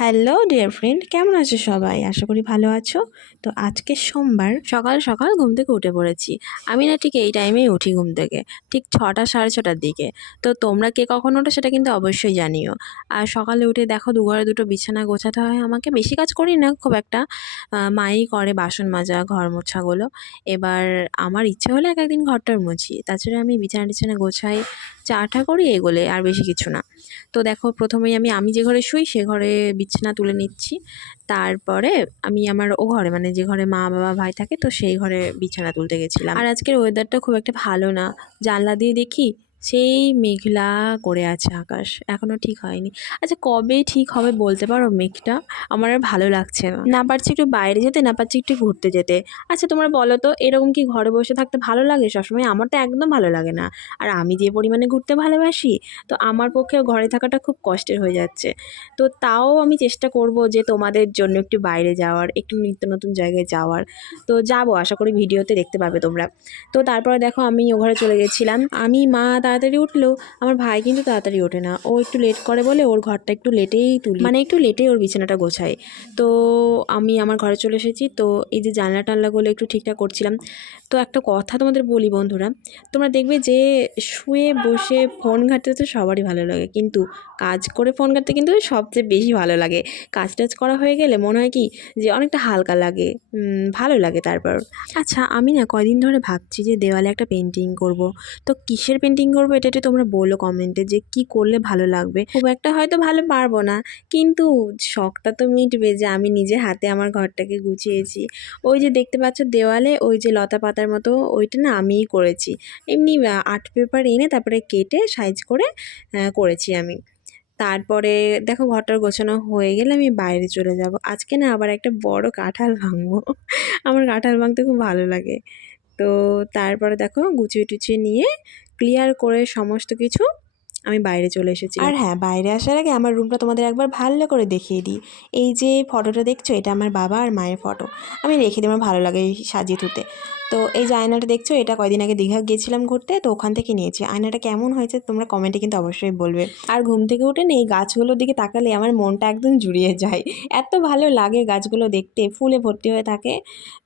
Hello dear friend, কেমন আছো সবাই? আশা করি ভালো আছো। তো আজকে সোমবার সকাল সকাল ঘুম থেকে উঠে পড়েছি। আমি না ঠিক এই টাইমেই উঠি ঘুম থেকে, ঠিক ৬টা সাড়ে ৬টার দিকে। তো তোমরা কে কখন ওঠো সেটা কিন্তু অবশ্যই জানিও। আর সকালে উঠে দেখো দুঘরে দুটো বিছানা গোছাতে হয় আমাকে। বেশি কাজ করি না খুব একটা, মাই করে বাসন মাজা, ঘর মোছাগুলো। এবার আমার ইচ্ছে হলে এক একদিন ঘরটার মুছি, তাছাড়া আমি বিছানা টিছানা গোছাই, চা করি, এগোলে আর বেশি কিছু না। তো দেখো প্রথমেই আমি যে ঘরে শুই সে ঘরে বিছানা তুলে নিচ্ছি। তারপরে আমি আমার ও ঘরে, মানে যে ঘরে মা বাবা ভাই থাকে, তো সেই ঘরে বিছানা তুলতে গেছিলাম। আর আজকের ওয়েদারটা খুব একটা ভালো না। জানলা দিয়ে দেখি সেই মেঘলা করে আছে আকাশ, এখনো ঠিক হয়নি। আচ্ছা কবে ঠিক হবে বলতে পারো মেঘটা? আমার আর ভালো লাগছে না, না পারছি একটু বাইরে যেতে, না পারছি একটু ঘুরতে যেতে। আচ্ছা তোমরা বলো তো, এরকম কি ঘরে বসে থাকতে ভালো লাগে সবসময়? আমার তো একদম ভালো লাগে না। আর আমি যে পরিমাণে ঘুরতে ভালোবাসি, তো আমার পক্ষেও ঘরে থাকাটা খুব কষ্টের হয়ে যাচ্ছে। তো তাও আমি চেষ্টা করব যে তোমাদের জন্য একটু বাইরে যাওয়ার, একটু নিত্য নতুন জায়গায় যাওয়ার। তো যাবো, আশা করি ভিডিওতে দেখতে পাবে তোমরা। তো তারপরে দেখো আমি ও ঘরে চলে গেছিলাম। আমি মা তাড়াতাড়ি উঠলেও আমার ভাই কিন্তু তাড়াতাড়ি ওঠে না, ও একটু লেট করে বলে ওর ঘরটা একটু লেটেই তুলি, মানে একটু লেটেই ওর বিছানাটা গোছাই। তো আমি আমার ঘরে চলে এসেছি। তো এই যে জানলা টানলাগুলো একটু ঠিকঠাক করছিলাম। তো একটা কথা তোমাদের বলি বন্ধুরা, তোমরা দেখবে যে শুয়ে বসে ফোন ঘাঁটতে তো সবারই ভালো লাগে, কিন্তু কাজ করে ফোন ঘাঁটতে কিন্তু সবচেয়ে বেশি ভালো লাগে। কাজ টাজ করা হয়ে গেলে মনে হয় কি যে অনেকটা হালকা লাগে, ভালো লাগে। তারপর আচ্ছা আমি না কয়দিন ধরে ভাবছি যে দেওয়ালে একটা পেন্টিং করব। তো কিসের পেন্টিং করবো এটা একটু তোমরা বলো কমেন্টে, যে কি করলে ভালো লাগবে। খুব একটা হয়তো ভালো পারবো না, কিন্তু শখটা তো মিটবে যে আমি নিজে হাতে আমার ঘরটাকে গুছিয়েছি। ওই যে দেখতে পাচ্ছ দেওয়ালে ওই যে লতা পাতার মতো, ওইটা না আমিই করেছি। এমনি আর্ট পেপার এনে তারপরে কেটে সাইজ করে করেছি আমি। তারপরে দেখো ঘরটার গোছানো হয়ে গেলে আমি বাইরে চলে যাব। আজকে না আবার একটা বড় কাঁঠাল ভাঙবো। আমার কাঁঠাল ভাঙতে খুব ভালো লাগে। তো তারপরে দেখো গুছিয়ে টুছিয়ে নিয়ে ক্লিয়ার করে সমস্ত কিছু আমি বাইরে চলে এসেছি। আর হ্যাঁ, বাইরে আসার আগে আমার রুমটা তোমাদের একবার ভালো করে দেখিয়ে দিই। এই যে ফটোটা দেখছো, এটা আমার বাবা আর মায়ের ফটো। আমি রেখে দিই, আমার ভালো লাগে এই সাজিয়ে তুলতে। তো এই যে আয়নাটা দেখছো, এটা কয়দিন আগে দীঘা গিয়েছিলাম ঘুরতে, তো ওখান থেকে নিয়েছি। আয়নাটা কেমন হয়েছে তোমরা কমেন্টে কিন্তু অবশ্যই বলবে। আর ঘুম থেকে উঠে না এই গাছগুলোর দিকে তাকালে আমার মনটা একদম জুড়িয়ে যায়। এত ভালো লাগে গাছগুলো দেখতে, ফুলে ভর্তি হয়ে থাকে।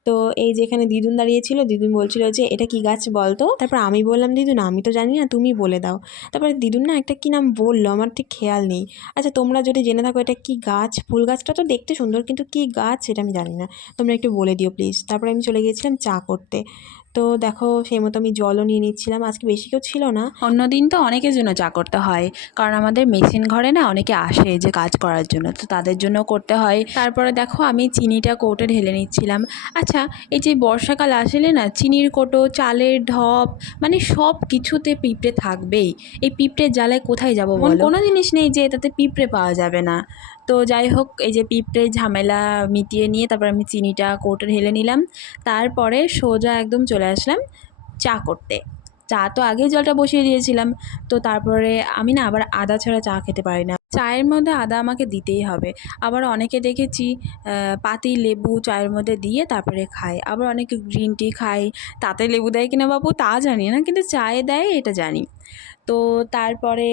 তো এই যে এখানে দিদুন দাঁড়িয়েছিল, দিদুন বলছিল যে এটা কি গাছ বলতো। তারপর আমি বললাম দিদুন আমি তো জানি না, তুমি বলে দাও। তারপরে দিদুন না একটা কী নাম বললো, আমার ঠিক খেয়াল নেই। আচ্ছা তোমরা যদি জেনে থাকো এটা কি গাছ, ফুল গাছটা তো দেখতে সুন্দর, কিন্তু কি গাছ সেটা আমি জানি না, তোমরা একটু বলে দিও প্লিজ। তারপরে আমি চলে গিয়েছিলাম চা করতে। তো দেখো সেই মতো আমি জলও নিয়ে নিচ্ছিলাম, আজকে বেশি কেউ ছিল না। অন্যদিন তো অনেকের জন্য চা করতে হয়, কারণ আমাদের মেশিন ঘরে না অনেকে আসে যে কাজ করার জন্য, তো তাদের জন্য করতে হয়। তারপরে দেখো আমি চিনিটা কৌটে ঢেলে নিচ্ছিলাম। আচ্ছা এই যে বর্ষাকাল আসলে না চিনির কোটো, চালের ঢপ, মানে সব কিছুতে পিঁপড়ে থাকবেই। এই পিঁপড়ের জ্বালায় কোথায় যাবো বলো? কোনো জিনিস নেই যে এটাতে পিঁপড়ে পাওয়া যাবে না। তো যাই হোক, এই যে পিঁপড়ের ঝামেলা মিটিয়ে নিয়ে তারপর আমি চিনিটা কৌটো ঢেলে নিলাম। তারপরে সোজা একদম চলে আসলাম চা করতে। চা তো আগেই জলটা বসিয়ে দিয়েছিলাম। তো তারপরে আমি না আবার আদা ছাড়া চা খেতে পারি না, চায়ের মধ্যে আদা আমাকে দিতেই হবে। আবার অনেকে দেখেছি পাতি লেবু চায়ের মধ্যে দিয়ে তারপরে খায়, আবার অনেকে গ্রিন টি খায়। তাতে লেবু দেয় কিনা বাবু তা জানি না, কিন্তু চায়ে দেয় এটা জানি। তো তারপরে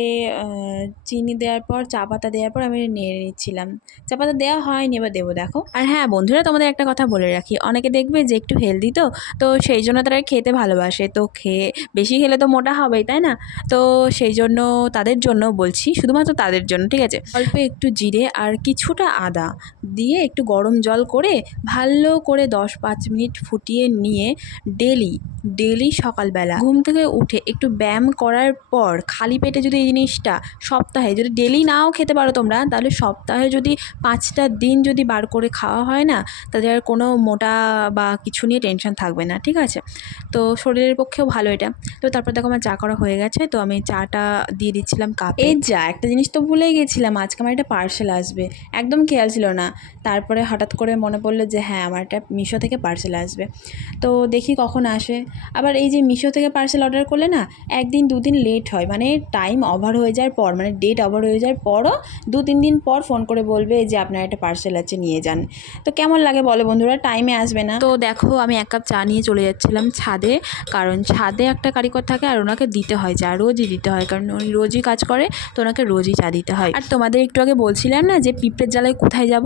চিনি দেওয়ার পর চা পাতা দেওয়ার পর আমি নেড়ে নিচ্ছিলাম। চা পাতা দেওয়া হয়নি, এবার দেবো দেখো। আর হ্যাঁ বন্ধুরা, তোমাদের একটা কথা বলে রাখি, অনেকে দেখবে যে একটু হেলদি, তো তো সেই জন্য তারা খেতে ভালোবাসে, তো বেশি খেলে তো মোটা হবেই তাই না? তো সেই জন্য তাদের জন্য বলছি, শুধুমাত্র তাদের জন্য, ঠিক আছে? অল্প একটু জিরে আর কিছুটা আদা দিয়ে একটু গরম জল করে ভালো করে 10-5 মিনিট ফুটিয়ে নিয়ে ডেলি ডেলি সকালবেলা ঘুম থেকে উঠে একটু ব্যায়াম করার পর খালি পেটে যদি এই জিনিসটা সপ্তাহে, যদি ডেলি নাও খেতে পারো তোমরা, তাহলে সপ্তাহে যদি 5টা দিন যদি বার করে খাওয়া হয় না, তাদের আর কোনো মোটা বা কিছু নিয়ে টেনশন থাকবে না, ঠিক আছে? তো শরীরের পক্ষেও ভালো এটা। তো তারপর দেখো আমার চা করা হয়ে গেছে, তো আমি চাটা দিয়ে দিচ্ছিলাম কাপে। এই যা একটা জিনিস তো ভুলেই গেছিলাম, আজকে আমার একটা পার্সেল আসবে, একদম খেয়াল ছিল না। তারপরে হঠাৎ করে মনে পড়লো যে হ্যাঁ আমার একটা মিশো থেকে পার্সেল আসবে। তো দেখি কখন আসে। আবার এই যে মিশো থেকে পার্সেল অর্ডার করলে না 1 দিন 2 দিন লেট হয়, মানে টাইম ওভার হয়ে যাওয়ার পর, মানে ডেট ওভার হয়ে যাওয়ার পরও 2-3 দিন পর ফোন করে বলবে যে আপনার একটা পার্সেল আছে নিয়ে যান। তো কেমন লাগে বলো বন্ধুরা, টাইমে আসবে না। তো দেখো আমি 1 কাপ চা নিয়ে চলে যাচ্ছিলাম ছাদে, কারণ ছাদে একটা কারিগর থাকে আর ওনাকে দিতে হয় চা, রোজই দিতে হয়, কারণ উনি রোজই কাজ করে, তো ওনাকে রোজই চা দিতে হয়। আর তোমাদের একটু আগে বলছিলাম না যে পিঁপড়ের জ্বালায় কোথায় যাব,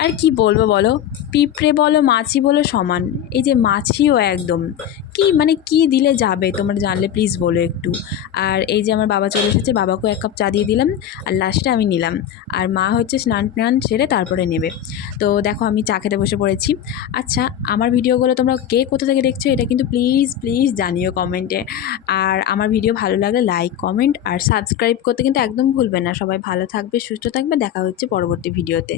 আর কি বলবো বলো, পিঁপড়ে বলো মাছি বলো সমান, এই যে মাছিও একদম কি, মানে কি দিলে যাবে তোমরা জানলে প্লিজ বলো একটু। আর এই যে আমার বাবা চলে এসেছে, বাবাকেও 1 কাপ চা দিয়ে দিলাম, আর লাস্টে আমি নিলাম, আর মা হচ্ছে স্নান টান সেরে তারপরে নেবে। তো দেখো আমি চা খেতে বসে পড়েছি। আচ্ছা, আমার ভিডিওগুলো তোমরা কে কোথা থেকে দেখছো এটা কিন্তু প্লিজ প্লিজ জানিও কমেন্টে। আর আমার ভিডিও ভালো লাগলে লাইক, কমেন্ট আর সাবস্ক্রাইব করতে কিন্তু একদম ভুলবে না। সবাই ভালো থাকবে, সুস্থ থাকবে, দেখা হচ্ছে পরবর্তী ভিডিওতে।